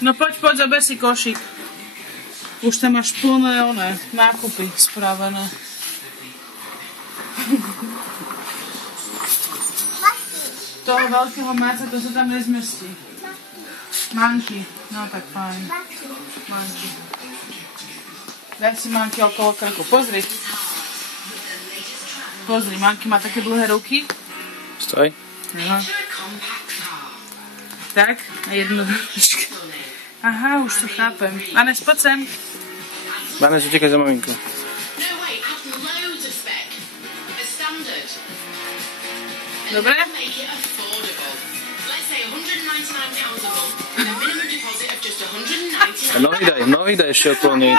No poď, zober si košík. Už tam máš plné nákupy spravené. Toho veľkého máca, to sa tam nezmestí. Manky, no tak fajn. Manky. Daj si manky okolo krku, pozri. Pozri, manky má také dlhé ruky. Stoj. Aha. Tak, a jednu ručku. Aha, už to chápem. Vanes, poď sem. Vanes, utekaj za maminkou. Dobre? A nohy daj ešte okolo nej.